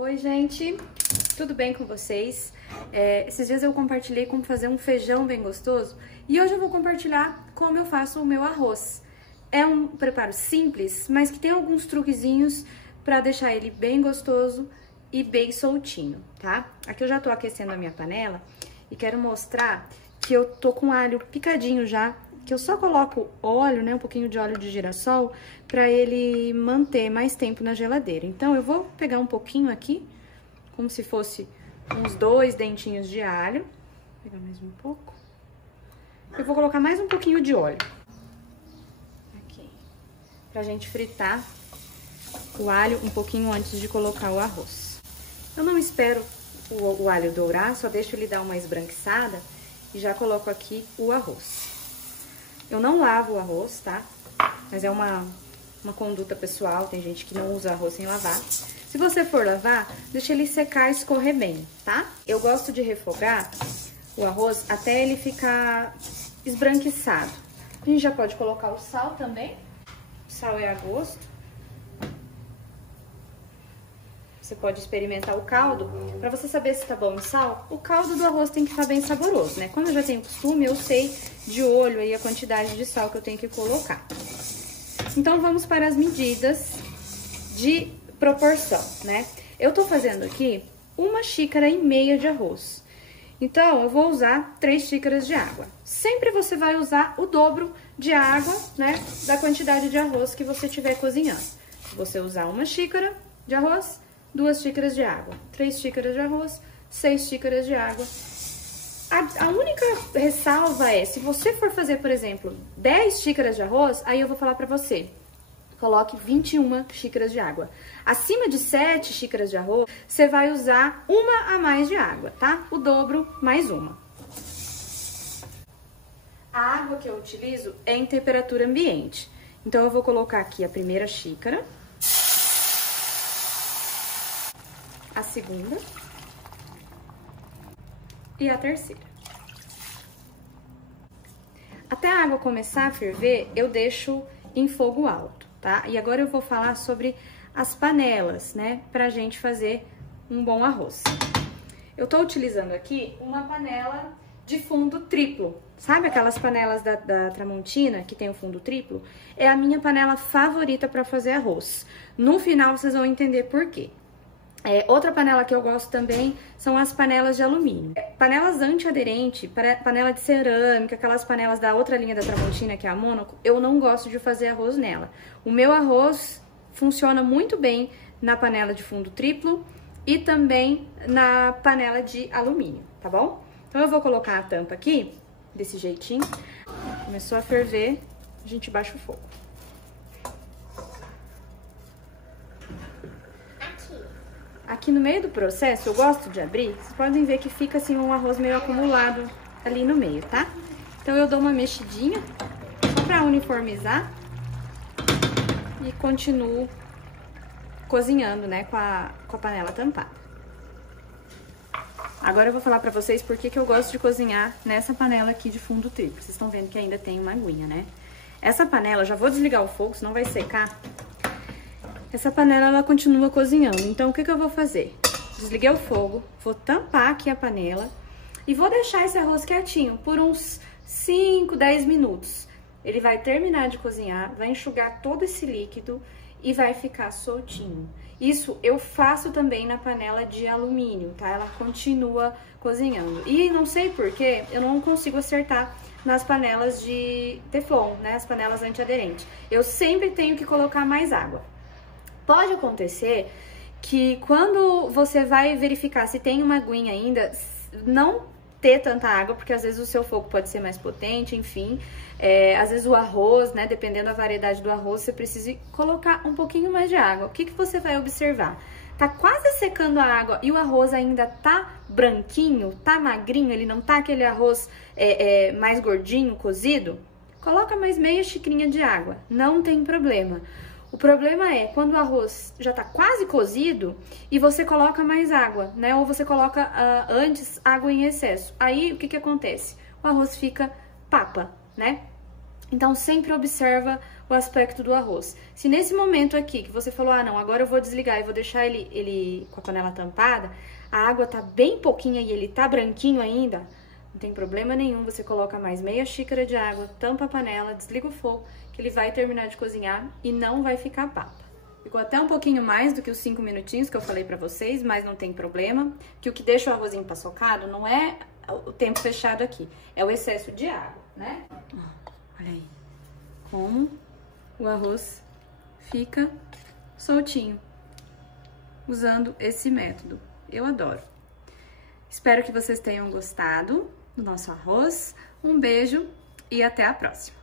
Oi, gente! Tudo bem com vocês? Esses dias eu compartilhei como fazer um feijão bem gostoso e hoje eu vou compartilhar como eu faço o meu arroz. É um preparo simples, mas que tem alguns truquezinhos para deixar ele bem gostoso e bem soltinho, tá? Aqui eu já tô aquecendo a minha panela e quero mostrar que eu tô com alho picadinho já, que eu só coloco óleo, né, um pouquinho de óleo de girassol, pra ele manter mais tempo na geladeira. Então, eu vou pegar um pouquinho aqui, como se fosse uns 2 dentinhos de alho. Vou pegar mais um pouco. Eu vou colocar mais um pouquinho de óleo. Aqui. Pra gente fritar o alho um pouquinho antes de colocar o arroz. Eu não espero o alho dourar, só deixo ele dar uma esbranquiçada e já coloco aqui o arroz. Eu não lavo o arroz, tá? Mas é uma conduta pessoal, tem gente que não usa arroz sem lavar. Se você for lavar, deixa ele secar e escorrer bem, tá? Eu gosto de refogar o arroz até ele ficar esbranquiçado. A gente já pode colocar o sal também. O sal é a gosto. Você pode experimentar o caldo. Pra você saber se tá bom o sal, o caldo do arroz tem que estar bem saboroso, né? Como eu já tenho costume, eu sei de olho aí a quantidade de sal que eu tenho que colocar. Então, vamos para as medidas de proporção, né? Eu tô fazendo aqui 1,5 xícaras de arroz. Então, eu vou usar 3 xícaras de água. Sempre você vai usar o dobro de água, né? Da quantidade de arroz que você estiver cozinhando. Se você usar 1 xícara de arroz, 2 xícaras de água, 3 xícaras de arroz, 6 xícaras de água. A única ressalva é, se você for fazer, por exemplo, 10 xícaras de arroz, aí eu vou falar pra você, coloque 21 xícaras de água. Acima de 7 xícaras de arroz, você vai usar uma a mais de água, tá? O dobro mais uma. A água que eu utilizo é em temperatura ambiente. Então, eu vou colocar aqui a primeira xícara. A segunda e a terceira. Até a água começar a ferver, eu deixo em fogo alto, tá? E agora eu vou falar sobre as panelas, né? Pra gente fazer um bom arroz. Eu tô utilizando aqui uma panela de fundo triplo. Sabe aquelas panelas da Tramontina que tem o fundo triplo? É a minha panela favorita pra fazer arroz. No final, vocês vão entender por quê. Outra panela que eu gosto também são as panelas de alumínio. Panelas antiaderente, panela de cerâmica, aquelas panelas da outra linha da Tramontina, que é a Mônaco, eu não gosto de fazer arroz nela. O meu arroz funciona muito bem na panela de fundo triplo e também na panela de alumínio, tá bom? Então eu vou colocar a tampa aqui, desse jeitinho. Começou a ferver, a gente baixa o fogo. Aqui no meio do processo, eu gosto de abrir, vocês podem ver que fica assim um arroz meio acumulado ali no meio, tá? Então, eu dou uma mexidinha, só pra uniformizar, e continuo cozinhando, né, com a panela tampada. Agora eu vou falar pra vocês por que eu gosto de cozinhar nessa panela aqui de fundo triplo. Vocês estão vendo que ainda tem uma aguinha, né? Essa panela, já vou desligar o fogo, senão vai secar. Essa panela, ela continua cozinhando. Então, o que eu vou fazer? Desliguei o fogo, vou tampar aqui a panela e vou deixar esse arroz quietinho por uns 5, 10 minutos. Ele vai terminar de cozinhar, vai enxugar todo esse líquido e vai ficar soltinho. Isso eu faço também na panela de alumínio, tá? Ela continua cozinhando. E não sei porquê, eu não consigo acertar nas panelas de teflon, né? As panelas antiaderentes. Eu sempre tenho que colocar mais água. Pode acontecer que quando você vai verificar se tem uma aguinha ainda, não ter tanta água, porque às vezes o seu fogo pode ser mais potente, enfim. Às vezes o arroz, né, dependendo da variedade do arroz, você precisa colocar um pouquinho mais de água. O que você vai observar? Tá quase secando a água e o arroz ainda tá branquinho, tá magrinho, ele não tá aquele arroz mais gordinho, cozido? Coloca mais meia xicrinha de água, não tem problema. O problema é quando o arroz já tá quase cozido e você coloca mais água, né? Ou você coloca antes água em excesso. Aí, o que acontece? O arroz fica papa, né? Então, sempre observa o aspecto do arroz. Se nesse momento aqui que você falou, ah não, agora eu vou desligar e vou deixar ele com a panela tampada, a água tá bem pouquinha e ele tá branquinho ainda, não tem problema nenhum, você coloca mais meia xícara de água, tampa a panela, desliga o fogo, que ele vai terminar de cozinhar e não vai ficar papa. Ficou até um pouquinho mais do que os 5 minutinhos que eu falei pra vocês, mas não tem problema, que o que deixa o arrozinho paçocado não é o tempo fechado aqui, é o excesso de água, né? Olha aí, como o arroz fica soltinho, usando esse método. Eu adoro. Espero que vocês tenham gostado do nosso arroz. Um beijo e até a próxima!